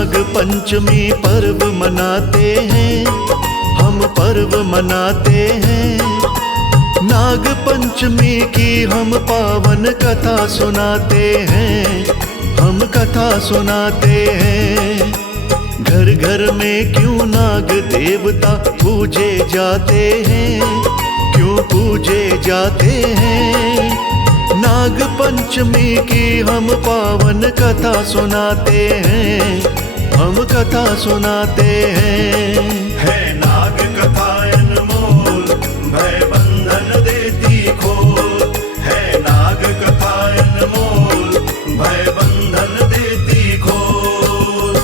नाग पंचमी पर्व मनाते हैं, हम पर्व मनाते हैं। नाग पंचमी की हम पावन कथा सुनाते हैं, हम कथा सुनाते हैं। घर घर में क्यों नाग देवता पूजे जाते हैं, क्यों पूजे जाते हैं। नाग पंचमी की हम पावन कथा सुनाते हैं, हम कथा सुनाते हैं। है नाग कथा अनमोल, भय बंधन देती खोल। है नाग कथा अनमोल, भय बंधन देती खोल।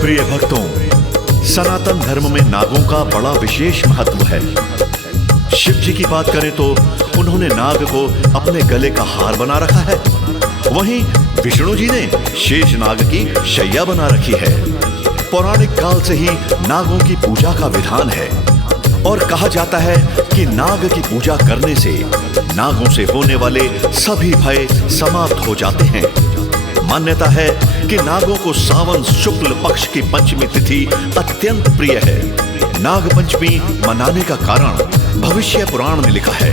प्रिय भक्तों, सनातन धर्म में नागों का बड़ा विशेष महत्व है। शिव जी की बात करें तो उन्होंने नाग को अपने गले का हार बना रखा है, वहीं विष्णु जी ने शेष नाग की शैया बना रखी है। पौराणिक काल से ही नागों की पूजा का विधान है और कहा जाता है कि नाग की पूजा करने से नागों से होने वाले सभी भय समाप्त हो जाते हैं। मान्यता है कि नागों को सावन शुक्ल पक्ष की पंचमी तिथि अत्यंत प्रिय है। नाग पंचमी मनाने का कारण भविष्य पुराण में लिखा है,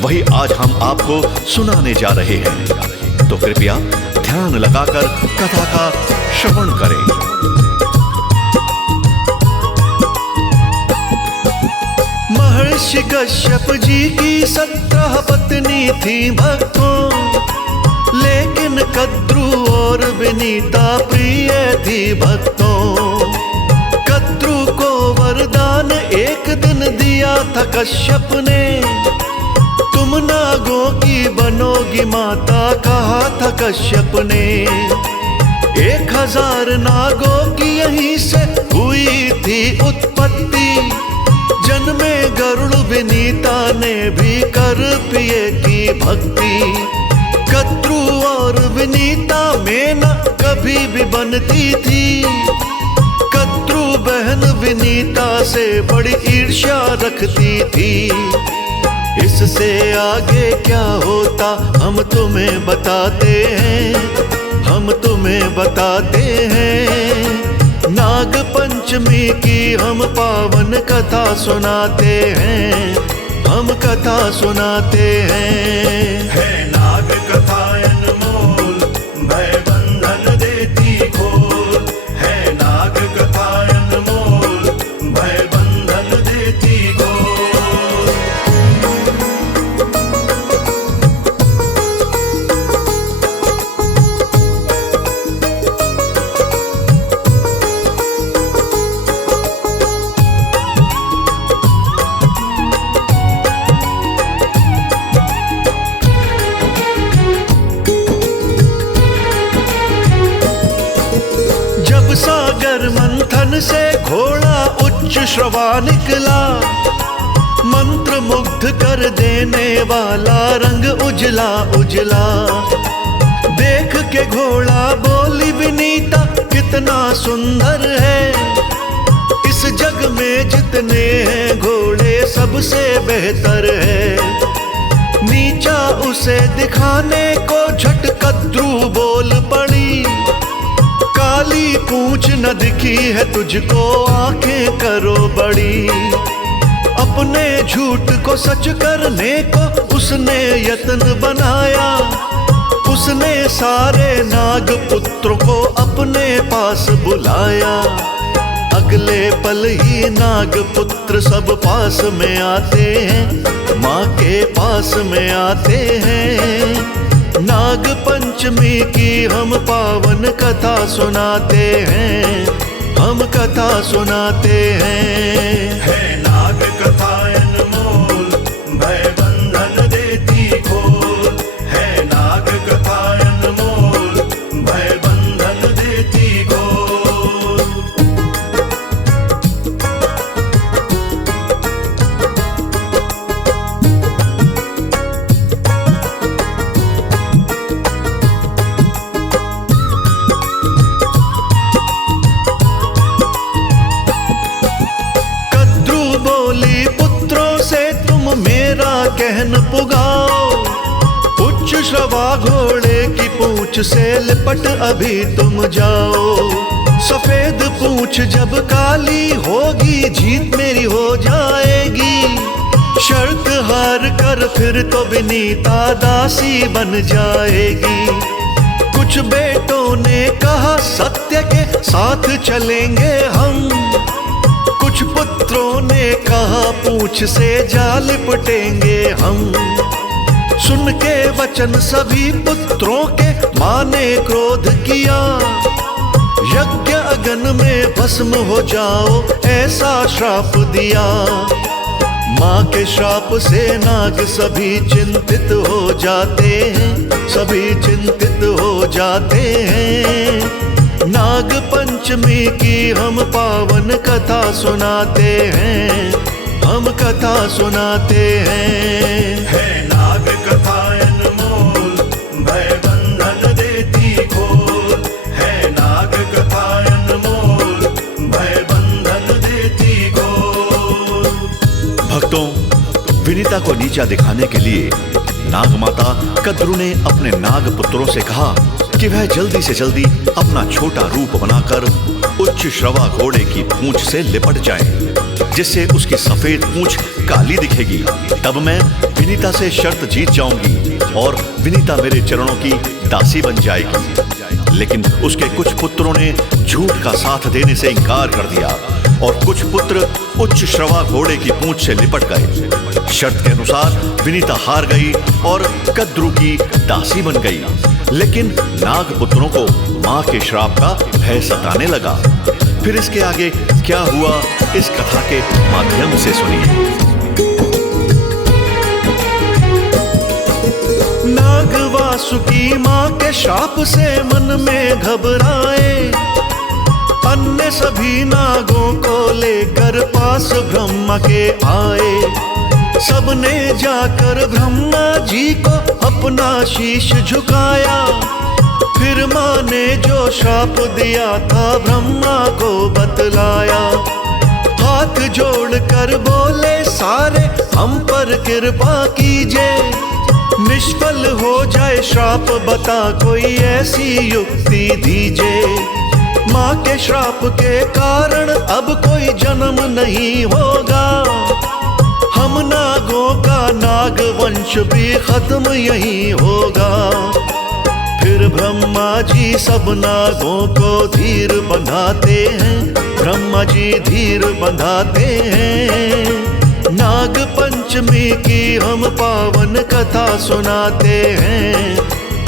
वही आज हम आपको सुनाने जा रहे हैं। तो कृपया ध्यान लगाकर कथा का श्रवण करें। महर्षि कश्यप जी की 17 पत्नी थी भक्तों, लेकिन कद्रू और विनीता प्रिय थी भक्तों। कद्रू को वरदान एक दिन दिया था कश्यप ने, तुम नागों की बनोगी माता कहा था कश्यप ने। 1000 नागों की यहीं से हुई थी उत्पत्ति, जन्मे गरुड़ विनीता ने भी कर पिए की भक्ति। कद्रू और विनीता में न कभी भी बनती थी, कद्रू बहन विनीता से बड़ी ईर्ष्या रखती थी। इससे आगे क्या होता हम तुम्हें बताते हैं, हम तुम्हें बताते हैं। नाग पंचमी की हम पावन कथा सुनाते हैं, हम कथा सुनाते हैं। है नाग कथा अनमोल, भय बंधन देती खोल। है नाग कथा अनमोल, भय बंधन देती खोल। सागर मंथन से घोड़ा उच्च श्रवा निकला, मंत्र मुग्ध कर देने वाला रंग उजला उजला। देख के घोड़ा बोली विनीता कितना सुंदर है, इस जग में जितने हैं घोड़े सबसे बेहतर है। नीचा उसे दिखाने को झट कद्रू बोल पड़ी, काली पूंछ न दिखी है तुझको आंखें करो बड़ी। अपने झूठ को सच करने को उसने यत्न बनाया, उसने सारे नाग पुत्रों को अपने पास बुलाया। अगले पल ही नाग पुत्र सब पास में आते हैं, माँ के पास में आते हैं। नाग पंचमी की हम पावन कथा सुनाते हैं, हम कथा सुनाते हैं। है नाग कथा अनमोल, भय बंधन देती खोल। है नाग कथा अनमोल, भय बंधन देती खोल। कहन पुगाओ, उच्च श्रवा घोड़े की पूंछ से लिपट अभी तुम जाओ। सफेद पूंछ जब काली होगी, जीत मेरी हो जाएगी। शर्त हार कर फिर तो विनीता दासी बन जाएगी। कुछ बेटों ने कहा सत्य के साथ चलेंगे हम, कुछ पुत्रों ने कहा पूंछ से जा लिपटेंगे हम। सुन के वचन सभी पुत्रों के मां ने क्रोध किया, यज्ञ अग्नि में भस्म हो जाओ ऐसा श्राप दिया। मां के श्राप से नाग सभी चिंतित हो जाते हैं, सभी चिंतित हो जाते हैं। नाग पंचमी की हम पावन कथा सुनाते हैं, हम कथा सुनाते हैं। है नाग कथा अनमोल, भय बंधन देती खोल। है नाग कथा अनमोल, भय बंधन देती खोल। भक्तों, विनीता को नीचा दिखाने के लिए नाग माता कद्रू ने अपने नाग पुत्रों से कहा कि वह जल्दी से जल्दी अपना छोटा रूप बनाकर उच्च श्रवा घोड़े की पूंछ से लिपट जाए, जिससे उसकी सफेद पूंछ काली दिखेगी। तब मैं विनीता से शर्त जीत जाऊंगी और विनीता मेरे चरणों की दासी बन जाएगी। लेकिन उसके कुछ पुत्रों ने झूठ का साथ देने से इनकार कर दिया और कुछ पुत्र उच्च श्रवा घोड़े की पूंछ से लिपट गए। शर्त के अनुसार विनीता हार गई और कद्रू की दासी बन गई। लेकिन नाग पुत्रों को मां के श्राप का भय सताने लगा। फिर इसके आगे क्या हुआ, इस कथा के माध्यम से सुनिए। नाग वासुकी मां के श्राप से मन में घबराए, अन्य सभी नागों को लेकर पास ब्रह्मा के आए। सबने जाकर ब्रह्मा जी को अपना शीश झुकाया, फिर मां ने जो श्राप दिया था ब्रह्मा को बतलाया। हाथ जोड़कर बोले सारे हम पर कृपा कीजिए, निष्फल हो जाए श्राप बता कोई ऐसी युक्ति दीजिए। मां के श्राप के कारण अब कोई जन्म नहीं होगा, हम नागों का नाग वंश भी खत्म यही होगा। फिर ब्रह्मा जी सब नागों को धीर बंधाते हैं, ब्रह्मा जी धीर बंधाते हैं। नाग पंचमी की हम पावन कथा सुनाते हैं,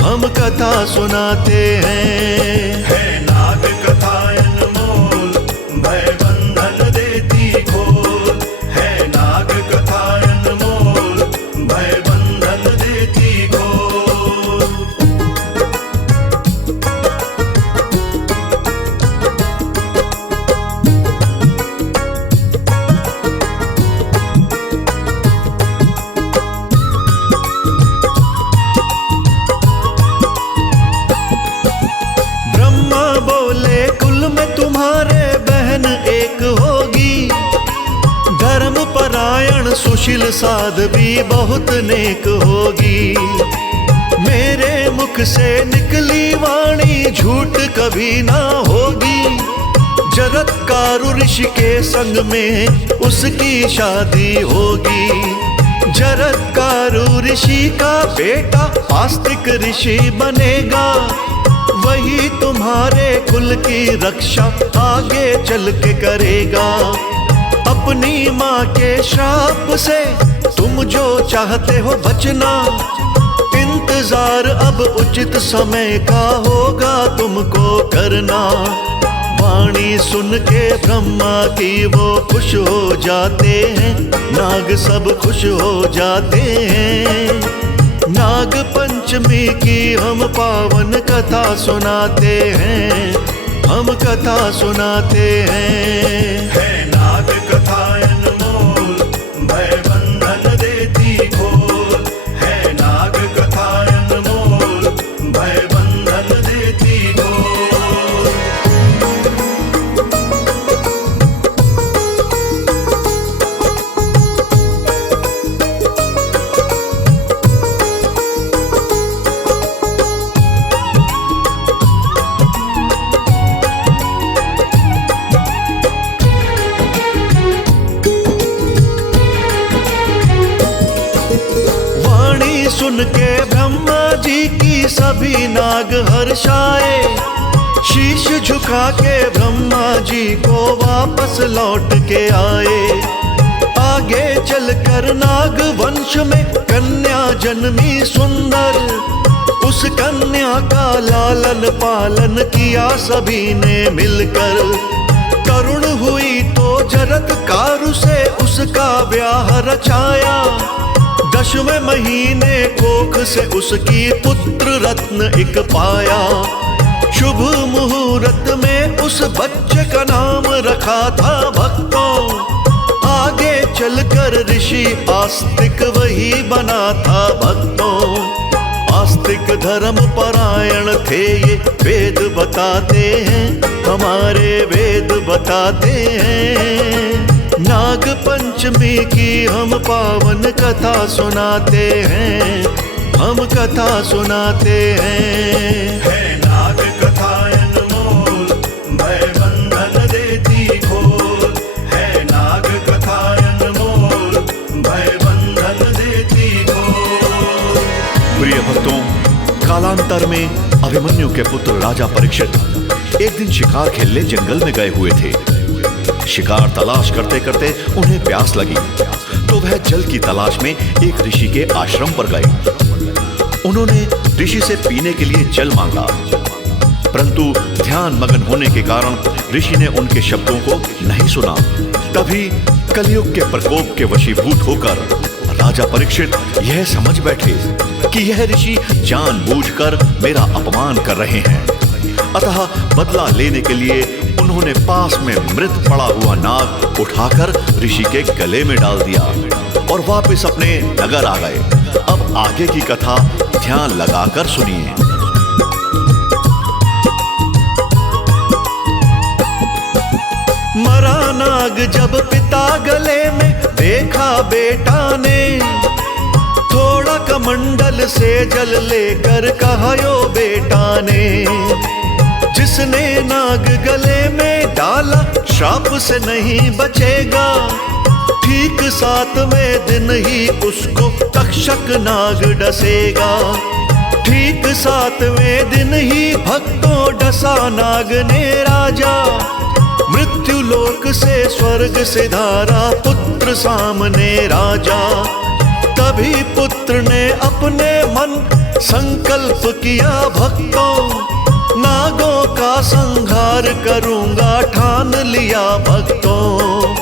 हम कथा सुनाते हैं। है नाग कथा अनमोल, भय बंधन देती खोल। है नाग कथा अनमोल, भय बंधन देती खोल। बोले कुल में तुम्हारे बहन एक होगी, धर्म परायण सुशील साध्वी बहुत नेक होगी। मेरे मुख से निकली वाणी झूठ कभी ना होगी, जरत्कारु ऋषि के संग में उसकी शादी होगी। जरत्कारु ऋषि का बेटा आस्तिक ऋषि बनेगा, वही तुम्हारे कुल की रक्षा आगे चल के करेगा। अपनी माँ के श्राप से तुम जो चाहते हो बचना, इंतजार अब उचित समय का होगा तुमको करना। वाणी सुन के ब्रह्मा की वो खुश हो जाते हैं, नाग सब खुश हो जाते हैं। नाग पंचमी की हम पावन कथा सुनाते हैं, हम कथा सुनाते हैं। है नाग कथा अनमोल, भय बंधन देती खोल। है नाग कथा अनमोल, भय बंधन देती खोल। सुन के ब्रह्मा जी की सभी नाग हर्षाए। शीश झुका के ब्रह्मा जी को वापस लौट के आए। आगे चलकर नाग वंश में कन्या जन्मी सुंदर। उस कन्या का लालन पालन किया सभी ने मिलकर। तरुण हुई तो जरत कारु से उसका ब्याह रचाया। 10वें महीने कोख से उसकी पुत्र रत्न एक पाया। शुभ मुहूर्त में उस बच्चे का नाम रखा था भक्तों। आगे चलकर ऋषि आस्तिक वही बना था भक्तों। आस्तिक धर्म परायण थे ये वेद बताते हैं, हमारे वेद बताते हैं। नाग पंचमी की हम पावन कथा सुनाते हैं, हम कथा सुनाते हैं। है नाग कथा अनमोल, भय बंधन देती घोर। है नाग कथा अनमोल, भय बंधन देती घोर। प्रिय भक्तों, कालांतर में अभिमन्यु के पुत्र राजा परीक्षित एक दिन शिकार खेलने जंगल में गए हुए थे। शिकार तलाश करते करते उन्हें प्यास लगी तो वह जल की तलाश में एक ऋषि के आश्रम पर गए। उन्होंने ऋषि से पीने के लिए जल मांगा, परंतु ध्यान मगन होने के कारण ऋषि ने उनके शब्दों को नहीं सुना। तभी कलयुग के प्रकोप के वशीभूत होकर राजा परीक्षित यह समझ बैठे कि यह ऋषि जानबूझकर मेरा अपमान कर रहे हैं। अतः बदला लेने के लिए उन्होंने पास में मृत पड़ा हुआ नाग उठाकर ऋषि के गले में डाल दिया और वापस अपने नगर आ गए। अब आगे की कथा ध्यान लगाकर सुनिए। मरा नाग जब पिता गले में देखा बेटा ने। थोड़ा कमंडल से जल लेकर कहा यो बेटा ने। जिसने नाग गले में डाला श्राप से नहीं बचेगा। ठीक 7वें दिन ही उसको तक्षक नाग डसेगा। ठीक 7वें दिन ही भक्तों डसा नाग ने राजा। मृत्यु लोक से स्वर्ग से धारा पुत्र सामने राजा। तभी पुत्र ने अपने मन संकल्प किया भक्तों। नागों का संहार करूंगा ठान लिया भक्तों।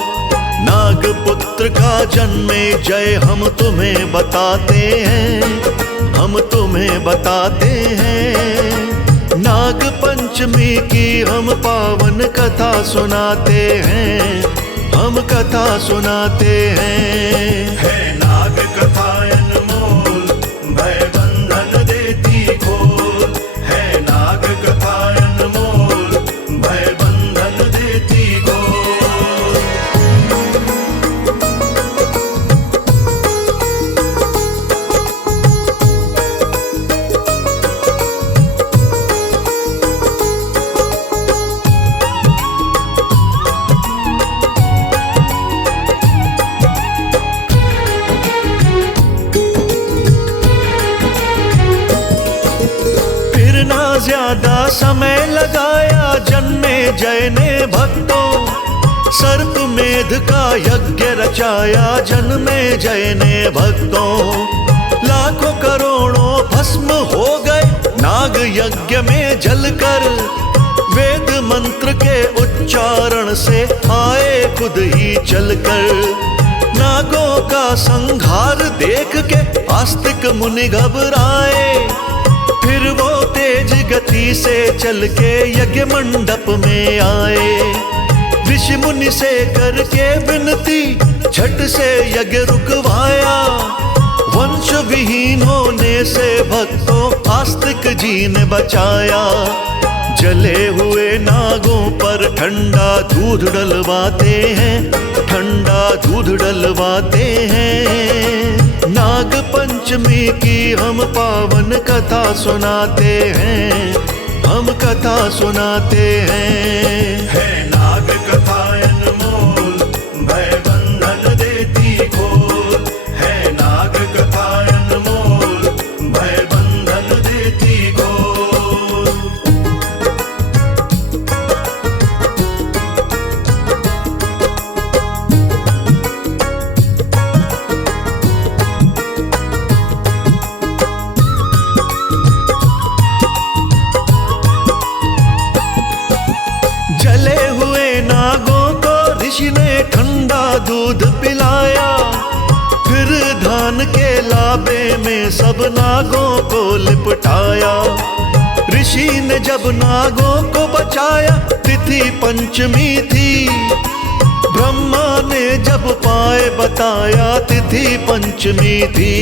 नाग पुत्र का जन्मे जय हम तुम्हें बताते हैं, हम तुम्हें बताते हैं। नाग पंचमी की हम पावन कथा सुनाते हैं, हम कथा सुनाते हैं। है नाग कथा अनमोल, भय बंधन देती घोर। है नाग कथा अनमोल, भय बंधन देती घोर। ज्यादा समय लगाया जन्मे जय ने भक्तों। सर्प मेध का यज्ञ रचाया जन्मे जय ने भक्तों। लाखों करोड़ों भस्म हो गए नाग यज्ञ में जलकर। वेद मंत्र के उच्चारण से आए खुद ही चलकर। नागों का संहार देख के आस्तिक मुनि घबराए। फिर वो तेज गति से चल के यज्ञ मंडप में आए। ऋषि मुनि से करके विनती झट से यज्ञ रुकवाया। वंश विहीन होने से भक्तों आस्तिक जी ने बचाया। जले हुए नागों पर ठंडा दूध डलवाते हैं, ठंडा दूध डलवाते हैं। नाग पंचमी की हम पावन कथा सुनाते हैं, हम कथा सुनाते हैं। है नाग कथा अनमोल, भय बंधन देती घोर। है नाग कथा अनमोल, हुए नागों को ऋषि ने ठंडा दूध पिलाया, फिर धान के लाबे में सब नागों को लिपटाया। ऋषि ने जब नागों को बचाया, तिथि पंचमी थी। ब्रह्मा ने जब पाए बताया, तिथि पंचमी थी।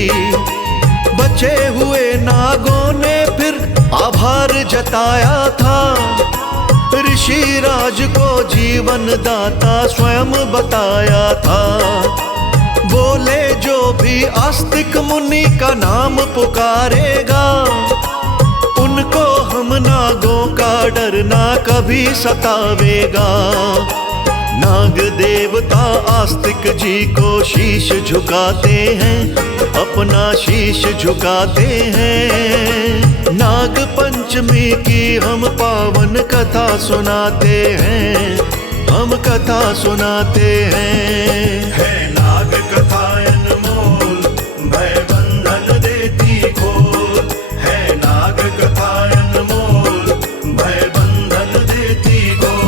बचे हुए नागों ने फिर आभार जताया था, ऋषि राज को जीवन दाता स्वयं बताया था। बोले जो भी आस्तिक मुनि का नाम पुकारेगा, उनको हम नागों का डर ना कभी सतावेगा। नाग देवता आस्तिक जी को शीश झुकाते हैं, अपना शीश झुकाते हैं। नाग पंचमी की हम पावन कथा सुनाते हैं, हम कथा सुनाते हैं। है नाग कथा अनमोल, भय बंधन देती खोल। है नाग कथा अनमोल, भय बंधन देती खोल।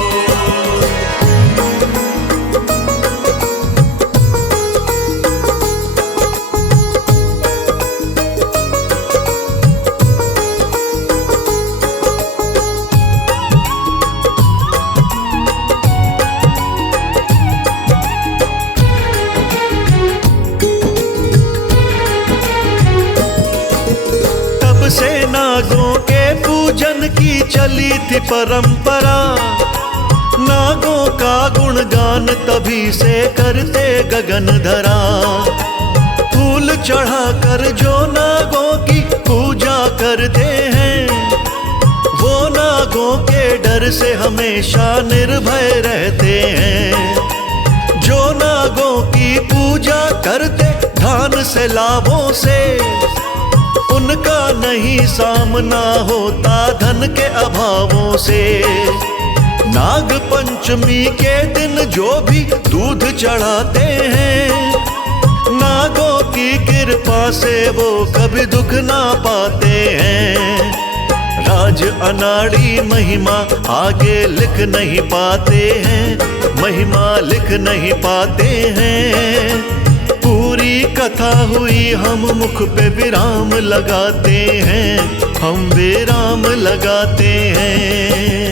से नागों के पूजन की चली थी परंपरा। नागों का गुणगान तभी से करते गगन धरा। फूल चढ़ाकर जो नागों की पूजा करते हैं, वो नागों के डर से हमेशा निर्भय रहते हैं। जो नागों की पूजा करते धान से लाभों से, उनका नहीं सामना होता धन के अभावों से। नाग पंचमी के दिन जो भी दूध चढ़ाते हैं, नागों की कृपा से वो कभी दुख ना पाते हैं। राज अनाड़ी महिमा आगे लिख नहीं पाते हैं, महिमा लिख नहीं पाते हैं। पूरी कथा हुई हम मुख पे विराम लगाते हैं, हम विराम लगाते हैं।